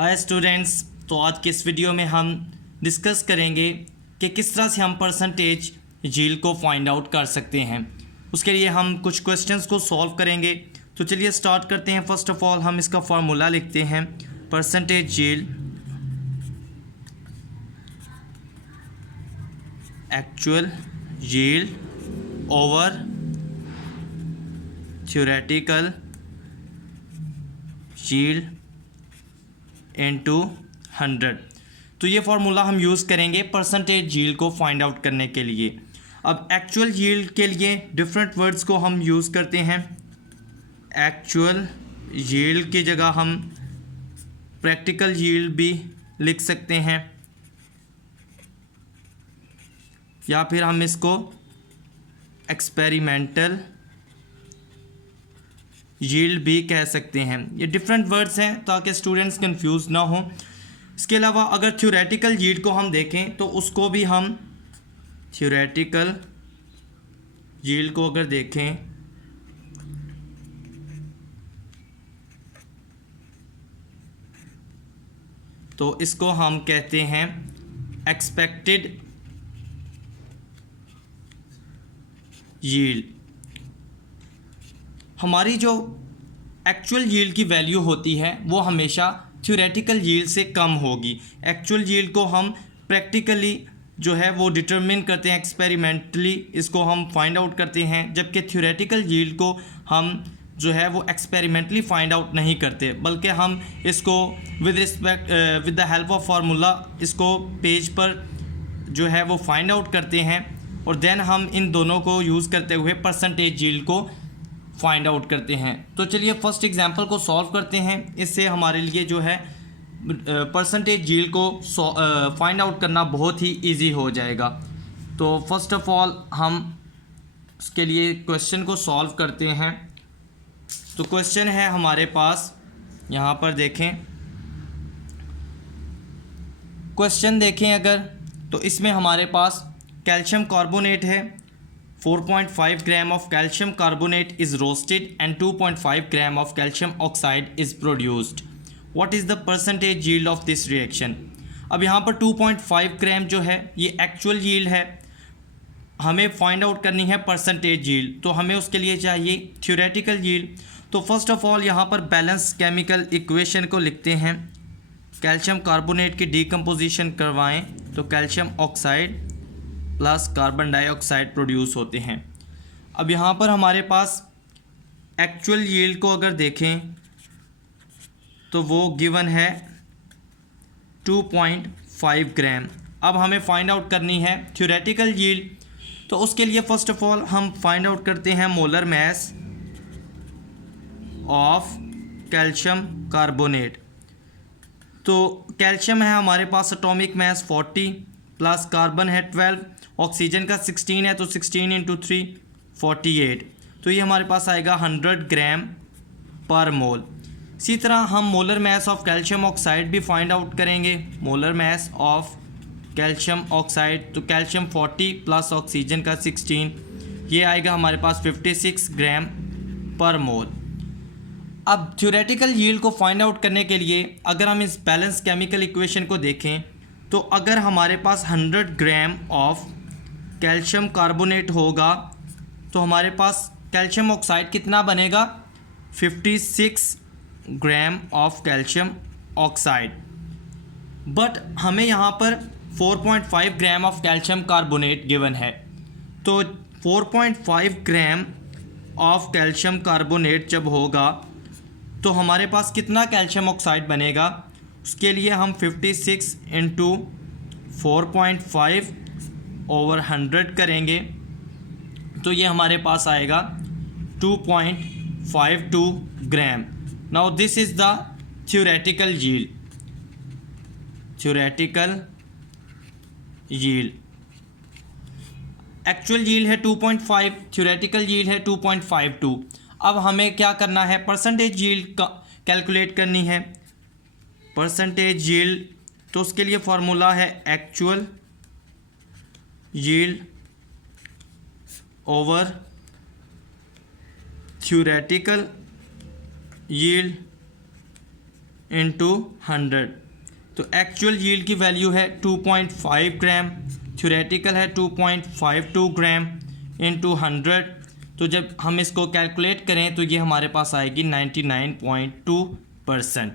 Hi students, तो आज के इस वीडियो में हम डिस्कस करेंगे कि किस तरह से हम परसेंटेज यील्ड को फाइंड आउट कर सकते हैं। उसके लिए हम कुछ क्वेश्चंस को सॉल्व करेंगे। तो चलिए स्टार्ट करते हैं। फर्स्ट ऑफ ऑल हम इसका फार्मूला लिखते हैं। Percentage yield actual yield over theoretical yield into 100। तो ये फार्मूला हम यूज़ करेंगे परसेंटेज यील्ड को फाइंड आउट करने के लिए। अब एक्चुअल यील्ड के लिए डिफरेंट वर्ड्स को हम यूज़ करते हैं। एक्चुअल यील्ड की जगह हम प्रैक्टिकल यील्ड भी लिख सकते हैं, या फिर हम इसको एक्सपेरिमेंटल यील्ड भी कह सकते हैं। ये डिफरेंट वर्ड्स हैं ताकि स्टूडेंट्स कंफ्यूज ना हो। इसके अलावा अगर थ्योरेटिकल यील्ड को हम देखें तो उसको भी हम थ्योरेटिकल यील्ड को अगर देखें तो इसको हम कहते हैं एक्सपेक्टेड यील्ड। हमारी जो एक्चुअल यील्ड की वैल्यू होती है वो हमेशा थ्योरेटिकल यील्ड से कम होगी। एक्चुअल यील्ड को हम प्रैक्टिकली जो है वो डिटरमिन करते हैं, एक्सपेरिमेंटली इसको हम फाइंड आउट करते हैं, जबकि थ्योरेटिकल यील्ड को हम जो है वो एक्सपेरिमेंटली फाइंड आउट नहीं करते, बल्कि हम इसको with the help of formula इसको पेज पर जो है वो फाइंड आउट करते हैं, और देन हम इन दोनों को यूज़ करते हुए परसेंटेज यील्ड को फाइंड आउट करते हैं। तो चलिए फर्स्ट एग्जांपल को सॉल्व करते हैं। इससे हमारे लिए जो है परसेंटेज यील्ड को फाइंड आउट करना बहुत ही इजी हो जाएगा। तो फर्स्ट ऑफ ऑल हम इसके लिए क्वेश्चन को सॉल्व करते हैं। तो क्वेश्चन है हमारे पास, यहाँ पर देखें क्वेश्चन देखें अगर, तो इसमें हमारे पास कैल्शियम कार्बोनेट है। 4.5 ग्राम of calcium carbonate is roasted and 2.5 gram of calcium oxide is produced. What is the percentage yield of this reaction? अब यहाँ पर 2.5 ग्राम जो है ये एक्चुअल यील्ड है, हमें फाइंड आउट करनी है परसेंटेज यील्ड। तो हमें उसके लिए चाहिए थ्योरेटिकल यील्ड। तो फर्स्ट ऑफ ऑल यहाँ पर बैलेंस केमिकल इक्वेशन को लिखते हैं। कैल्शियम कार्बोनेट की डीकम्पोजिशन करवाएं तो calcium oxide plus carbon dioxide produce होते हैं। अब यहाँ पर हमारे पास एक्चुअल यील्ड को अगर देखें तो वो गिवन है 2.5 ग्राम। अब हमें फाइंड आउट करनी है थ्योरेटिकल यील्ड। तो उसके लिए फ़र्स्ट ऑफ ऑल हम फाइंड आउट करते हैं molar mass of calcium carbonate. तो कैल्शियम है हमारे पास एटॉमिक मास 40 प्लस कार्बन है 12, ऑक्सीजन का 16 है तो 16 इंटू 3 48। तो ये हमारे पास आएगा 100 ग्राम पर मोल। इसी तरह हम molar mass of calcium oxide भी फाइंड आउट करेंगे। Molar mass of calcium oxide, तो कैल्शियम 40 प्लस ऑक्सीजन का 16, ये आएगा हमारे पास 56 ग्राम पर मोल। अब थ्योरेटिकल यील्ड को फाइंड आउट करने के लिए अगर हम इस बैलेंस केमिकल इक्वेशन को देखें तो अगर हमारे पास 100 ग्राम ऑफ कैल्शियम कार्बोनेट होगा तो हमारे पास कैल्शियम ऑक्साइड कितना बनेगा, 56 gram of calcium oxide. But हमें यहाँ पर 4.5 gram of calcium carbonate given है। तो 4.5 ग्राम ऑफ कैल्शियम कार्बोनेट जब होगा तो हमारे पास कितना कैल्शियम ऑक्साइड बनेगा, उसके लिए हम 56 इंटू 4.5 ओवर 100 करेंगे तो ये हमारे पास आएगा 2.52 ग्राम। Now this is the theoretical yield. Theoretical yield actual yield है 2.5, थ्योरेटिकल यील्ड है 2.52। अब हमें क्या करना है, परसेंटेज यील्ड कैलकुलेट करनी है। परसेंटेज यील्ड, तो उसके लिए फार्मूला है actual yield over theoretical yield into 100। तो एक्चुअल यील्ड की वैल्यू है 2.5 ग्राम, थ्योरेटिकल है 2.52 ग्राम इंटू 100। तो जब हम इसको कैलकुलेट करें तो ये हमारे पास आएगी 99.2%।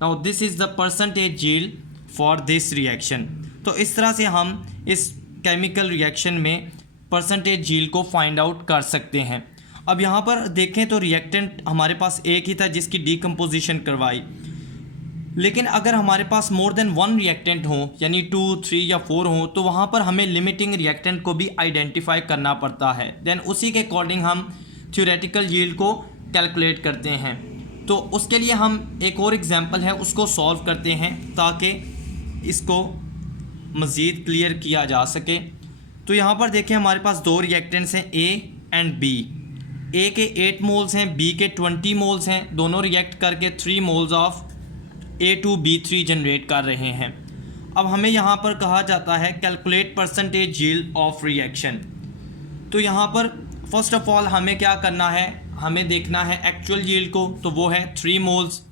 Now this is the percentage yield for this reaction. तो इस तरह से हम इस केमिकल रिएक्शन में परसेंटेज यील्ड को फाइंड आउट कर सकते हैं। अब यहाँ पर देखें तो रिएक्टेंट हमारे पास एक ही था जिसकी डीकम्पोजिशन करवाई, लेकिन अगर हमारे पास मोर देन वन रिएक्टेंट हो यानी 2, 3 या 4 हो तो वहाँ पर हमें लिमिटिंग रिएक्टेंट को भी आइडेंटिफाई करना पड़ता है। देन उसी के अकॉर्डिंग हम थ्योरेटिकल यील्ड को कैलकुलेट करते हैं। तो उसके लिए हम एक और एग्जांपल है उसको सॉल्व करते हैं ताकि इसको मज़ीद क्लियर किया जा सके। तो यहाँ पर देखें हमारे पास दो रिएक्टेंट्स हैं A एंड B। A के 8 मोल्स हैं, B के 20 मोल्स हैं, दोनों रिएक्ट करके 3 मोल्स ऑफ A2B3 जनरेट कर रहे हैं। अब हमें यहाँ पर कहा जाता है calculate percentage yield of reaction. तो यहाँ पर फर्स्ट ऑफ ऑल हमें क्या करना है, हमें देखना है एक्चुअल यील्ड को, तो वो है 3 मोल्स।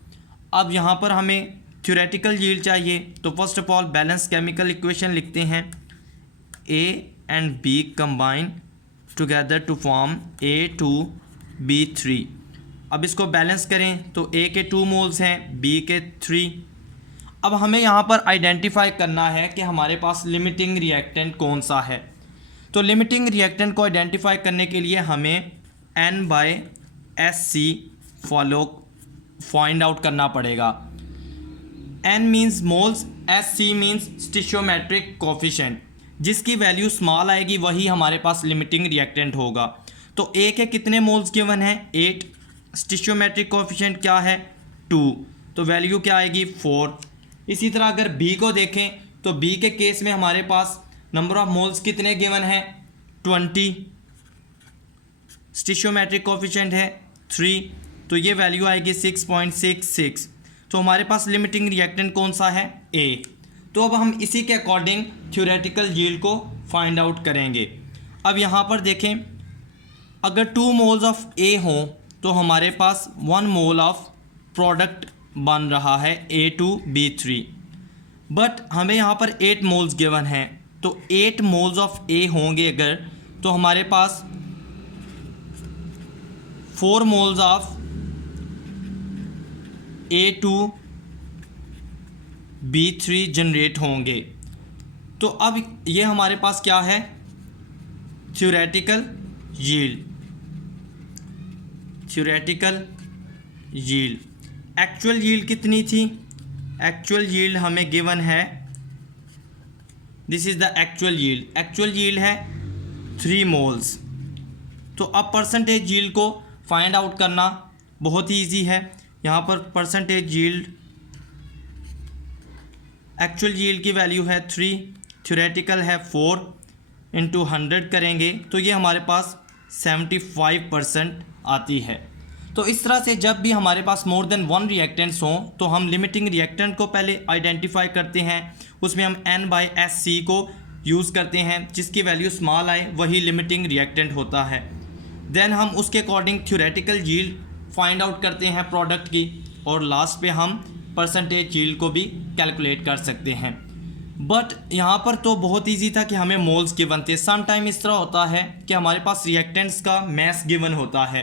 अब यहाँ पर हमें थ्योरेटिकल यील्ड चाहिए, तो first of all balance chemical equation लिखते हैं A and B combine together to form A2B3। अब इसको बैलेंस करें तो A के 2 मोल्स हैं, B के 3। अब हमें यहाँ पर आइडेंटिफाई करना है कि हमारे पास लिमिटिंग रिएक्टेंट कौन सा है। तो लिमिटिंग रिएक्टेंट को आइडेंटिफाई करने के लिए हमें N/SC फाइंड आउट करना पड़ेगा। N means moles, SC means stoichiometric coefficient. जिसकी वैल्यू स्मॉल आएगी वही हमारे पास लिमिटिंग रिएक्टेंट होगा। तो A के कितने मोल्स गिवन है 8, स्टिशियोमेट्रिक कोफिशिएंट क्या है 2, तो वैल्यू क्या आएगी 4। इसी तरह अगर B को देखें तो B के केस में हमारे पास नंबर ऑफ मोल्स कितने गिवन है 20, स्टिशियोमेट्रिक कोफिशिएंट है 3, तो ये वैल्यू आएगी 6.66। तो हमारे पास लिमिटिंग रिएक्टेंट कौन सा है A। तो अब हम इसी के अकॉर्डिंग थ्योरेटिकल यील्ड को फाइंड आउट करेंगे। अब यहाँ पर देखें अगर 2 मोल्स ऑफ A हो तो हमारे पास 1 मोल ऑफ प्रोडक्ट बन रहा है A2B3, बट हमें यहाँ पर 8 मोल्स गिवन हैं, तो 8 मोल्स ऑफ A होंगे अगर, तो हमारे पास 4 मोल्स ऑफ A2B3 जनरेट होंगे। तो अब ये हमारे पास क्या है theoretical yield. Theoretical yield actual yield कितनी थी, एक्चुअल यील्ड हमें गिवन है, this is the actual yield. Actual yield है 3 मोल्स। तो अब परसेंटेज यील्ड को फाइंड आउट करना बहुत ही ईजी है। यहाँ पर परसेंटेज यील्ड, एक्चुअल यील्ड की वैल्यू है 3, थ्योरेटिकल है 4, इंटू 100 करेंगे तो ये हमारे पास 75% आती है। तो इस तरह से जब भी हमारे पास मोर देन वन रिएक्टेंट्स हों तो हम लिमिटिंग रिएक्टेंट को पहले आइडेंटिफाई करते हैं, उसमें हम N/SC को यूज़ करते हैं, जिसकी वैल्यू स्मॉल आए वही लिमिटिंग रिएक्टेंट होता है। देन हम उसके according theoretical yield find out करते हैं प्रोडक्ट की, और लास्ट पे हम परसेंटेज यील्ड को भी कैलकुलेट कर सकते हैं। बट यहाँ पर तो बहुत इजी था कि हमें मोल्स गिवन थे। सम टाइम इस तरह होता है कि हमारे पास रिएक्टेंट्स का मैस गिवन होता है,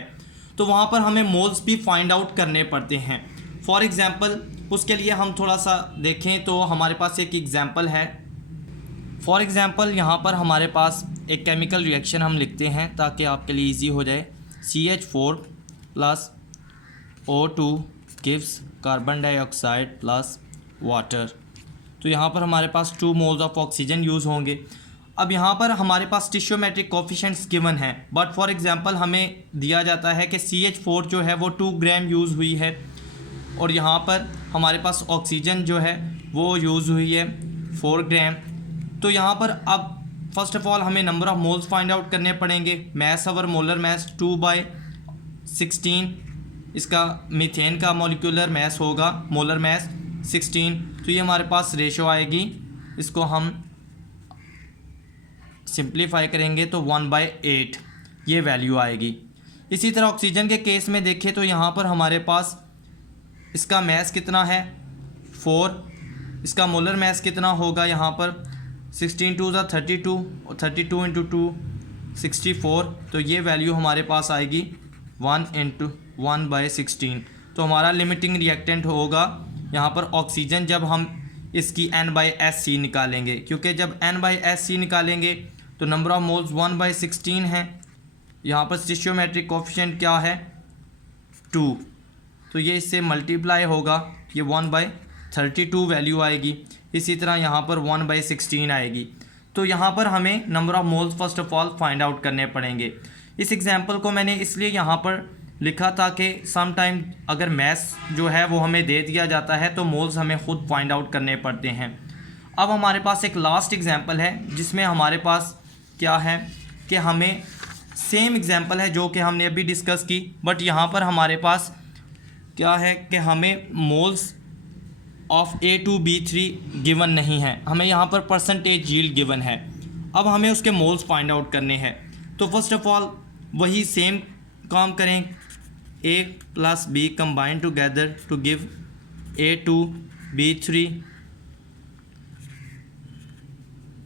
तो वहाँ पर हमें मोल्स भी फाइंड आउट करने पड़ते हैं। फॉर एग्ज़ाम्पल उसके लिए हम थोड़ा सा देखें तो हमारे पास एक एग्ज़ाम्पल है। फॉर एग्ज़ाम्पल यहाँ पर हमारे पास एक केमिकल रिएक्शन हम लिखते हैं ताकि आपके लिए इजी हो जाए। CH4 plus O2 gives carbon dioxide plus water. तो यहाँ पर हमारे पास 2 मोल्स ऑफ ऑक्सीजन यूज़ होंगे। अब यहाँ पर हमारे पास स्टिशियोमेट्रिक कोफिशिएंट्स गिवन है, बट फॉर एग्जांपल हमें दिया जाता है कि CH4 जो है वो 2 ग्राम यूज़ हुई है, और यहाँ पर हमारे पास ऑक्सीजन जो है वो यूज़ हुई है 4 ग्राम। तो यहाँ पर अब फर्स्ट ऑफ ऑल हमें number of moles find out करने पड़ेंगे। मैस ओवर मोलर मैस 2/16, इसका मीथेन का मॉलिक्यूलर मैस होगा मोलर मैस 16, तो ये हमारे पास रेशो आएगी। इसको हम सिंप्लीफाई करेंगे तो 1/8 ये वैल्यू आएगी। इसी तरह ऑक्सीजन के केस में देखें तो यहाँ पर हमारे पास इसका मैस कितना है 4, इसका मोलर मैस कितना होगा यहाँ पर 16 2 ज़ा 32 और 32 इंटू 2 64, तो ये वैल्यू हमारे पास आएगी 1/16। तो हमारा लिमिटिंग रिएक्टेंट होगा यहाँ पर ऑक्सीजन जब हम इसकी N/SC निकालेंगे, क्योंकि जब N/SC निकालेंगे तो नंबर ऑफ मोल्स 1/16 है। यहाँ पर स्टिशियोमेट्रिक कोफिशिएंट क्या है 2, तो ये इससे मल्टीप्लाई होगा, ये 1/32 वैल्यू आएगी। इसी तरह यहाँ पर 1/16 आएगी। तो यहाँ पर हमें number of moles first of all find out करने पड़ेंगे। इस एग्जांपल को मैंने इसलिए यहाँ पर लिखा था कि सम टाइम अगर मैस जो है वो हमें दे दिया जाता है तो मोल्स हमें खुद फाइंड आउट करने पड़ते हैं। अब हमारे पास एक लास्ट एग्जांपल है जिसमें हमारे पास क्या है कि हमें सेम एग्जांपल है जो कि हमने अभी डिस्कस की, बट यहाँ पर हमारे पास क्या है कि हमें मोल्स ऑफ A2B3 गिवन नहीं है, हमें यहाँ पर परसेंटेज यील्ड गिवन है। अब हमें उसके मोल्स फाइंड आउट करने हैं। तो फर्स्ट ऑफ ऑल वही सेम काम करें, A + B combine together to give A2B3।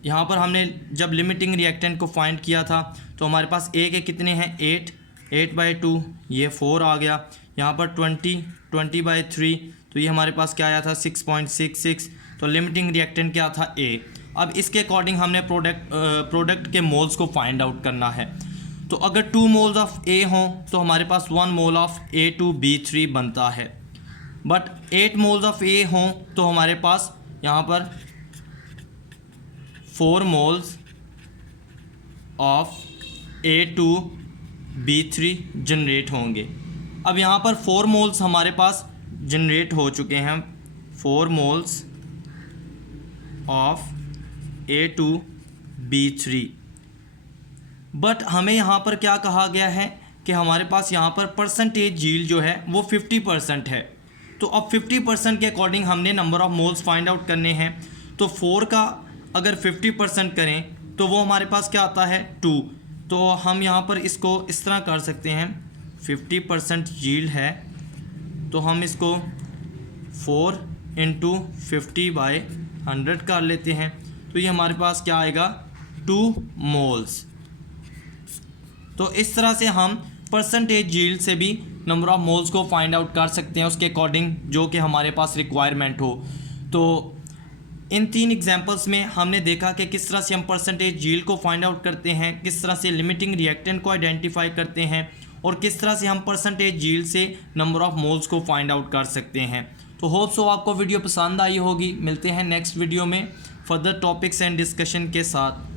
यहाँ पर हमने जब लिमिटिंग रिएक्टेंट को फाइंड किया था तो हमारे पास A के कितने हैं 8/2, ये 4 आ गया। यहाँ पर 20/3, तो ये हमारे पास क्या आया था 6.66। तो लिमिटिंग रिएक्टेंट क्या था A। अब इसके अकॉर्डिंग हमने प्रोडक्ट के मोल्स को फाइंड आउट करना है। तो अगर 2 मोल्स ऑफ A हों तो हमारे पास 1 मोल ऑफ A2B3 बनता है, बट 8 मोल्स ऑफ A हों तो हमारे पास यहाँ पर 4 मोल्स ऑफ A2B3 जनरेट होंगे। अब यहाँ पर 4 मोल्स हमारे पास जनरेट हो चुके हैं, 4 मोल्स ऑफ A2B3, बट हमें यहाँ पर क्या कहा गया है कि हमारे पास यहाँ पर परसेंटेज यील्ड जो है वो 50% है। तो अब 50% के अकॉर्डिंग हमने number of moles find out करने हैं। तो 4 का अगर 50% करें तो वो हमारे पास क्या आता है 2। तो हम यहाँ पर इसको इस तरह कर सकते हैं, 50% यील्ड है तो हम इसको 4 × 50/100 कर लेते हैं। तो ये हमारे पास क्या आएगा 2 मोल्स। तो इस तरह से हम परसेंटेज यील्ड से भी नंबर ऑफ मोल्स को फाइंड आउट कर सकते हैं उसके अकॉर्डिंग जो कि हमारे पास रिक्वायरमेंट हो। तो इन 3 एग्जांपल्स में हमने देखा कि किस तरह से हम परसेंटेज यील्ड को फाइंड आउट करते हैं, किस तरह से लिमिटिंग रिएक्टेंट को आइडेंटिफाई करते हैं और किस तरह से हम परसेंटेज यील्ड से नंबर ऑफ मोल्स को फाइंड आउट कर सकते हैं। तो होप सो आपको वीडियो पसंद आई होगी। मिलते हैं नेक्स्ट वीडियो में फर्दर टॉपिक्स एंड डिस्कशन के साथ।